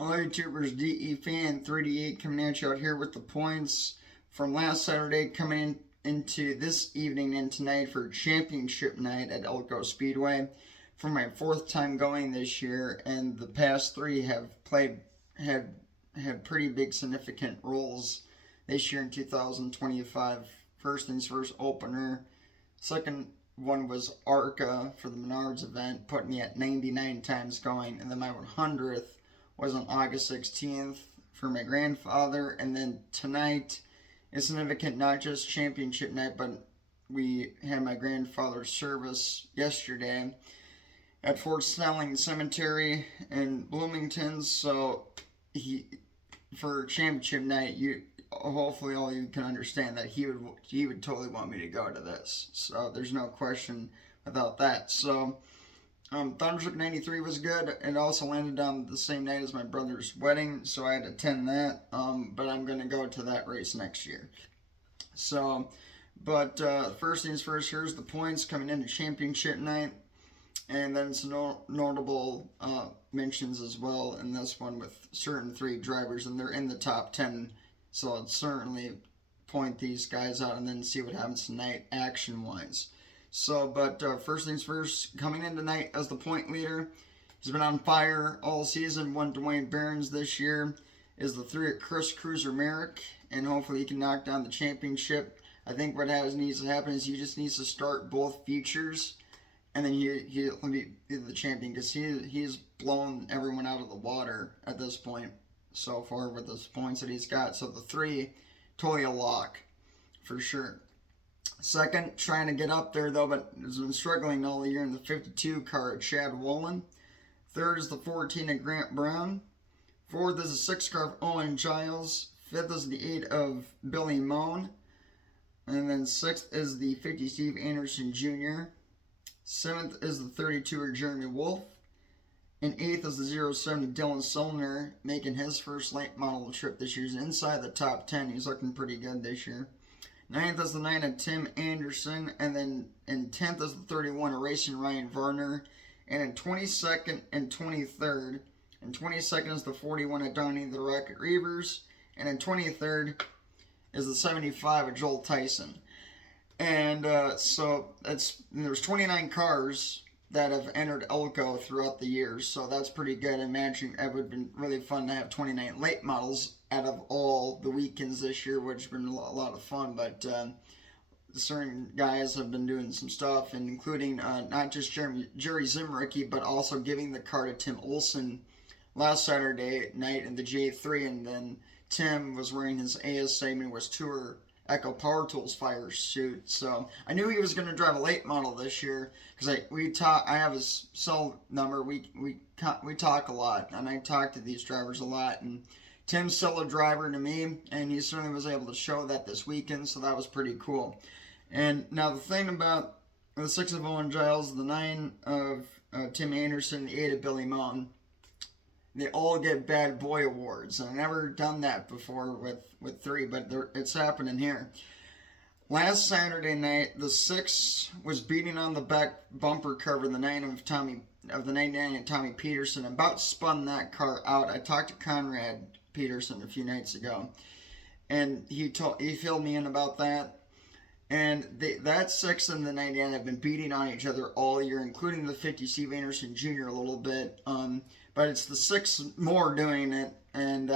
Hello YouTubers, DE Fan 3D8 coming at you out here with the points from last Saturday coming into this evening and tonight for championship night at Elko Speedway. For my fourth time going this year, and the past three have had pretty big significant roles this year in 2025. First things first, opener. Second one was ARCA for the Menards event, put me at 99 times going, and then my 100th was on August 16th for my grandfather. And then tonight is significant, not just championship night, but we had my grandfather's service yesterday at Fort Snelling Cemetery in Bloomington. So for championship night, hopefully all you can understand that he would totally want me to go to this. So there's no question about that. So Thunderstruck 93 was good. It also landed on the same night as my brother's wedding, so I had to attend that. But I'm going to go to that race next year. So, but first things first, here's the points coming into championship night. And then some notable mentions as well in this one with certain three drivers, and they're in the top 10. So I'd certainly point these guys out and then see what happens tonight action-wise. So, but first things first, coming in tonight as the point leader, he's been on fire all season. Won Dwayne Barons this year, is the 3 at Chris Cruiser Merrick, and hopefully he can knock down the championship. I think what needs to happen is he just needs to start both features, and then he'll be the champion, because he's blown everyone out of the water at this point so far with those points that he's got. So the 3, totally a lock for sure. Second, trying to get up there though, but has been struggling all year in the 52 car at Chad Wolin. Third is the 14 at Grant Brown. Fourth is the 6 car of Owen Giles. Fifth is the 8 of Billy Moan. And then sixth is the 50 Steve Anderson Jr. Seventh is the 32 of Jeremy Wolf. And eighth is the 07 Dylan Solner, making his first late model trip this year. He's inside the top 10. He's looking pretty good this year. Ninth is the 9 of Tim Anderson, and then in 10th is the 31 of Racing Ryan Varner, and in 22nd and 23rd, and 22nd is the 41 of Donnie the Rocket Reavers, and in 23rd is the 75 of Joel Tyson. And so there's 29 cars that have entered Elko throughout the years, so that's pretty good. I imagine it would have been really fun to have 29 late models out of all the weekends this year, which has been a lot of fun. But certain guys have been doing some stuff, and including not just Jerry Zimricky, but also giving the car to Tim Olson last Saturday night in the J3, and then Tim was wearing his ASA Midwest Tour Echo Power Tools fire suit. So I knew he was going to drive a late model this year, because I have his cell number. We talk a lot, and I talk to these drivers a lot, and Tim's still a driver to me, and he certainly was able to show that this weekend, so that was pretty cool. And now the thing about the 6 of Owen Giles, the 9 of Tim Anderson, the 8 of Billy Mountain, they all get bad boy awards. I've never done that before with 3, but it's happening here. Last Saturday night, the 6 was beating on the back bumper cover, the 9 of the 99 of Tommy Peterson. About spun that car out. I talked to Conrad Peterson a few nights ago, and he filled me in about that. And that 6 and the 99 have been beating on each other all year, including the 50 Steve Anderson Jr. a little bit. But it's the 6 more doing it, and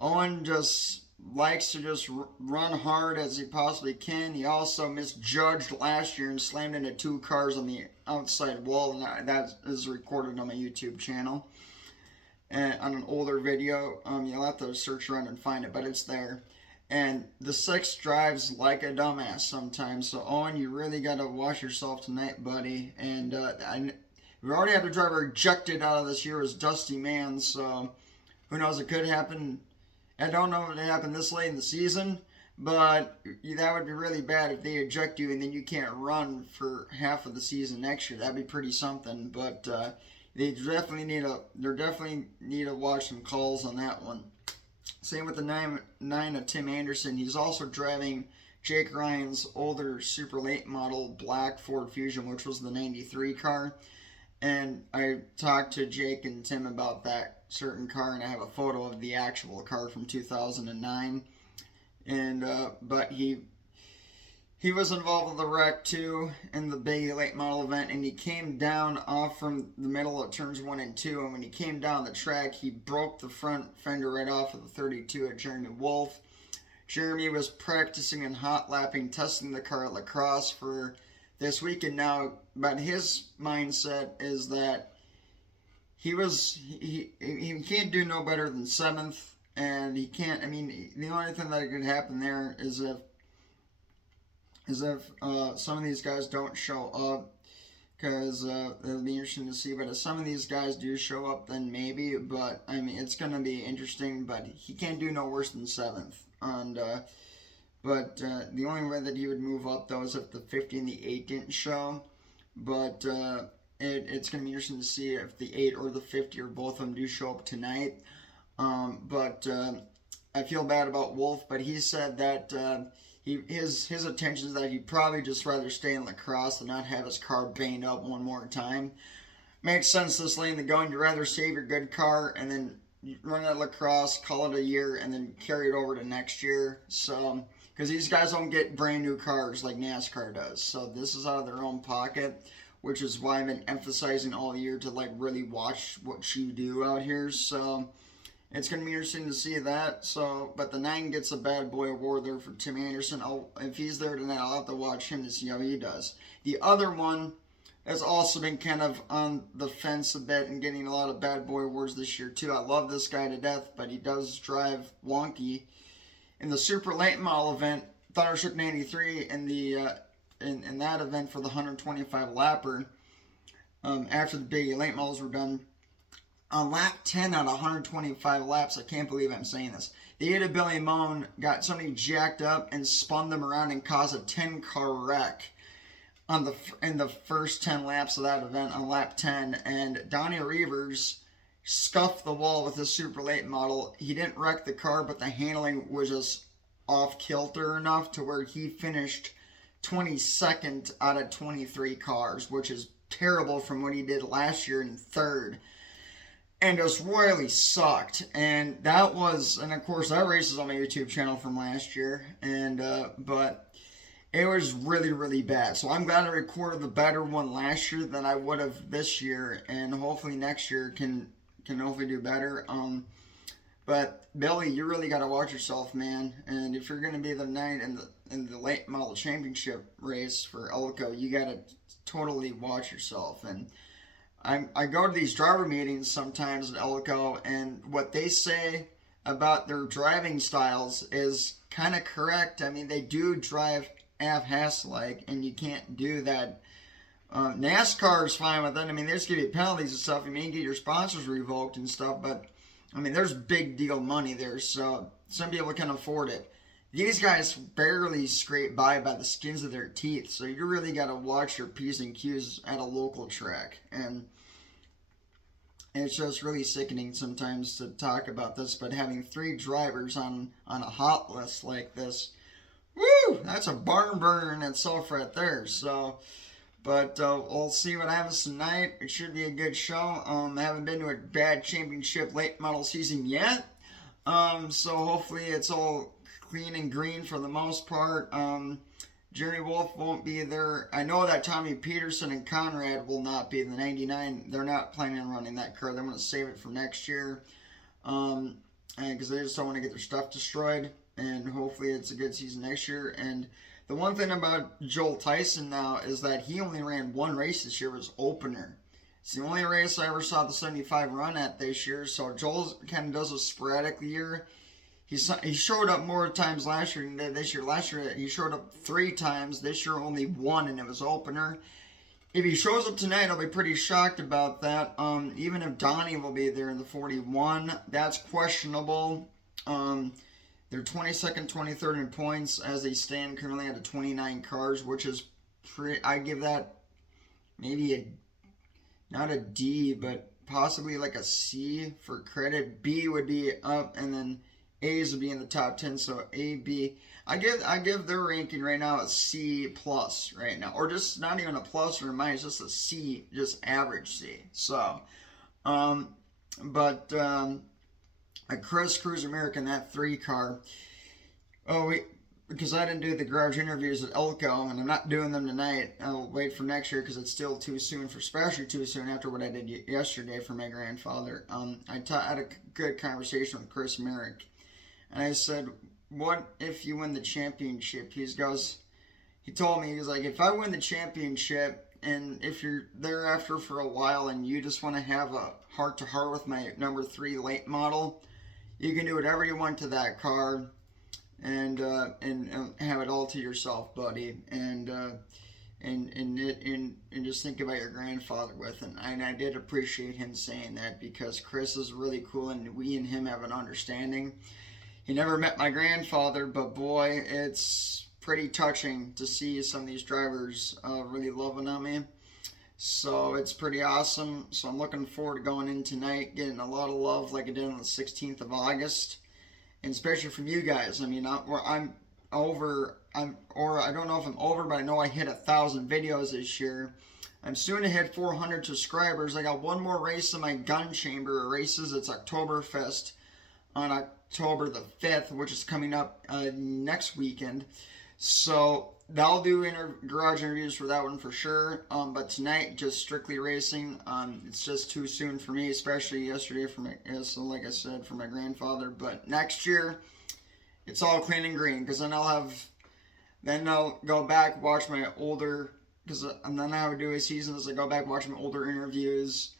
Owen just likes to just run hard as he possibly can. He also misjudged last year and slammed into 2 cars on the outside wall, and that is recorded on my YouTube channel and on an older video. You'll have to search around and find it, but it's there. And the 6 drives like a dumbass sometimes. So Owen, you really got to watch yourself tonight, buddy. And we already had a driver ejected out of this year as Dusty Man, so who knows, it could happen. I don't know if it happened this late in the season, but that would be really bad if they eject you and then you can't run for half of the season next year. That'd be pretty something. But they definitely need to watch some calls on that one. Same with the 9 of Tim Anderson. He's also driving Jake Ryan's older super late model black Ford Fusion, which was the 93 car. And I talked to Jake and Tim about that certain car, and I have a photo of the actual car from 2009. And but he was involved with the wreck too in the big late model event, and he came down off from the middle of turns 1 and 2. And when he came down the track, he broke the front fender right off of the 32 at Jeremy Wolf. Jeremy was practicing and hot lapping, testing the car at La Crosse for this weekend now. But his mindset is that he can't do no better than 7th, and he can't. I mean, the only thing that could happen there is if some of these guys don't show up, because it'll be interesting to see. But if some of these guys do show up, then maybe. But I mean, it's going to be interesting. But he can't do no worse than 7th. And but the only way that he would move up though is if the 50 and the 8 didn't show. But it's going to be interesting to see if the 8 or the 50 or both of them do show up tonight. But I feel bad about Wolf, but he said that his intention is that he'd probably just rather stay in La Crosse than not have his car banged up one more time. Makes sense this late in the going. You'd rather save your good car and then run at La Crosse, call it a year, and then carry it over to next year. So, because these guys don't get brand new cars like NASCAR does. So this is out of their own pocket, which is why I've been emphasizing all year to like really watch what you do out here. So it's going to be interesting to see that. So, but the 9 gets a bad boy award there for Tim Anderson. If he's there tonight, I'll have to watch him to see how he does. The other one has also been kind of on the fence a bit and getting a lot of bad boy awards this year too. I love this guy to death, but he does drive wonky. In the super late model event, Thundershook 93 in the in that event for the 125 lapper, after the big late models were done, on lap 10 out of 125 laps, I can't believe I'm saying this, the Ada Billy Moan got somebody jacked up and spun them around and caused a 10-car wreck in the first 10 laps of that event on lap 10. And Donnie Reavers scuffed the wall with his super late model. He didn't wreck the car, but the handling was just off kilter enough to where he finished 22nd out of 23 cars, which is terrible from what he did last year in 3rd. And just royally sucked. And that was, and of course that race is on my YouTube channel from last year. And but it was really, really bad. So I'm glad I recorded the better one last year than I would have this year, and hopefully next year can hopefully do better. But Billy, you really got to watch yourself, man. And if you're going to be the knight in the late model championship race for Elko, you got to totally watch yourself. And I go to these driver meetings sometimes at Elko, and what they say about their driving styles is kind of correct. I mean, they do drive half-ass-like, and you can't do that. NASCAR is fine with it. I mean, they just give you penalties and stuff. You may get your sponsors revoked and stuff, but I mean, there's big deal money there, so some people can afford it. These guys barely scrape by the skins of their teeth, so you really got to watch your P's and Q's at a local track. And it's just really sickening sometimes to talk about this, but having 3 drivers on a hot list like this, woo, that's a barn burner in itself right there. So, but we'll see what happens tonight. It should be a good show. I haven't been to a bad championship late model season yet. So hopefully it's all clean and green for the most part. Jerry Wolf won't be there. I know that Tommy Peterson and Conrad will not be. The 99, they're not planning on running that car. They're going to save it for next year. Because they just don't want to get their stuff destroyed. And hopefully it's a good season next year. And the one thing about Joel Tyson now is that he only ran 1 race this year, was opener. It's the only race I ever saw the 75 run at this year. So Joel kind of does a sporadic year. He showed up more times last year than he did this year. Last year he showed up 3 times. This year only 1, and it was opener. If he shows up tonight, I'll be pretty shocked about that. Even if Donnie will be there in the 41, that's questionable. They're 22nd, 23rd in points as they stand currently out of 29 cars, which is pretty. I give that maybe not a D, but possibly like a C for credit. B would be up, and then A's would be in the top 10. So A, B. I give their ranking right now a C plus right now, or just not even a plus or a minus, just a C, just average C. So, but a Chris Cruise American, that 3 car. Oh, because I didn't do the garage interviews at Elko, and I'm not doing them tonight. I'll wait for next year because it's still too soon, especially too soon after what I did yesterday for my grandfather. I had a good conversation with Chris Merrick, and I said, "What if you win the championship?" He told me, he's like, "If I win the championship, and if you're thereafter for a while, and you just want to have a heart-to-heart with my number 3 late model, you can do whatever you want to that car." And have it all to yourself, buddy, and just think about your grandfather with it. And I did appreciate him saying that, because Chris is really cool, and we and him have an understanding. He never met my grandfather, but boy, it's pretty touching to see some of these drivers really loving on me. So it's pretty awesome. So I'm looking forward to going in tonight, getting a lot of love like I did on the 16th of August. And especially from you guys. I mean, I don't know if I'm over, but I know I hit 1,000 videos this year. I'm soon to hit 400 subscribers. I got one more race in my gun chamber races. It's Oktoberfest on October the 5th, which is coming up next weekend. So I'll do garage interviews for that one for sure. But tonight, just strictly racing. It's just too soon for me, especially yesterday like I said, for my grandfather. But next year, it's all clean and green, because then I'll go back, watch my older, and then I would do a season as I go back, watch my older interviews,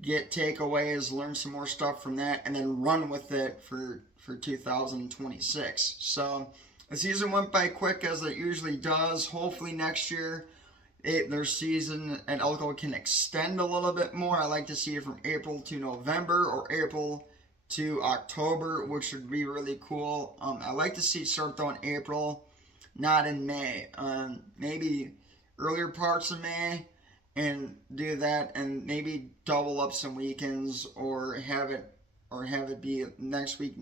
get takeaways, learn some more stuff from that, and then run with it for 2026. So the season went by quick, as it usually does. Hopefully next year, their season at Elko can extend a little bit more. I like to see it from April to November, or April to October, which would be really cool. I like to see it start though in April, not in May. Maybe earlier parts of May, and do that, and maybe double up some weekends, or have it be next week,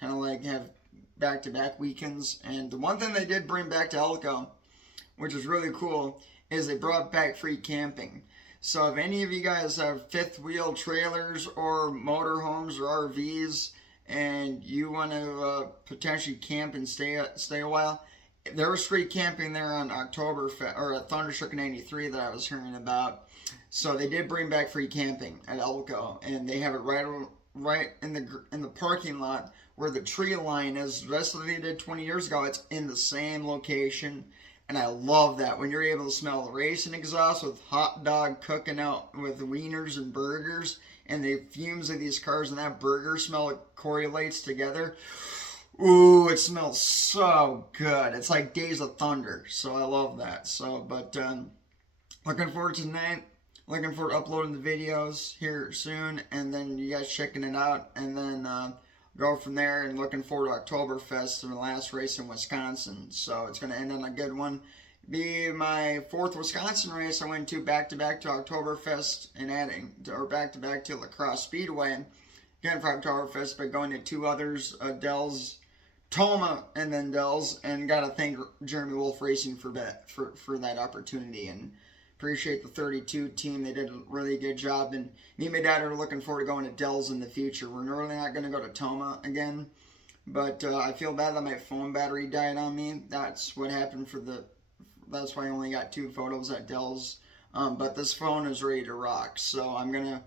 kind of like have back-to-back weekends. And the one thing they did bring back to Elko, which is really cool, is they brought back free camping. So if any of you guys have fifth wheel trailers or motorhomes or RVs, and you want to potentially camp and stay a while, there was free camping there on Thundershook 93 that I was hearing about. So they did bring back free camping at Elko, and they have it right in the parking lot where the tree line is. The rest of they did 20 years ago, it's in the same location. And I love that, when you're able to smell the racing exhaust with hot dog cooking out with wieners and burgers, and the fumes of these cars and that burger smell correlates together. Ooh, it smells so good. It's like Days of Thunder. So I love that. So, but looking forward to tonight. Looking forward to uploading the videos here soon, and then you guys checking it out, and then go from there. And looking forward to Oktoberfest and the last race in Wisconsin. So it's going to end on a good one. Be my 4th Wisconsin race. I went to back-to-back to Oktoberfest and back-to-back to La Crosse Speedway. Again for Oktoberfest, but going to 2 others, Dells, Toma, and then Dells. And got to thank Jeremy Wolf Racing for that opportunity. And appreciate the 32 team. They did a really good job. And me and my dad are looking forward to going to Dells in the future. We're really not going to go to Toma again. But I feel bad that my phone battery died on me. That's what happened that's why I only got 2 photos at Dells. But this phone is ready to rock. So I'm gonna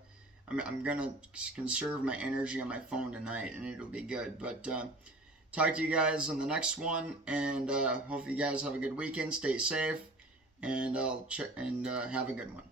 conserve my energy on my phone tonight, and it'll be good. But talk to you guys on the next one, and hope you guys have a good weekend. Stay safe. And have a good one.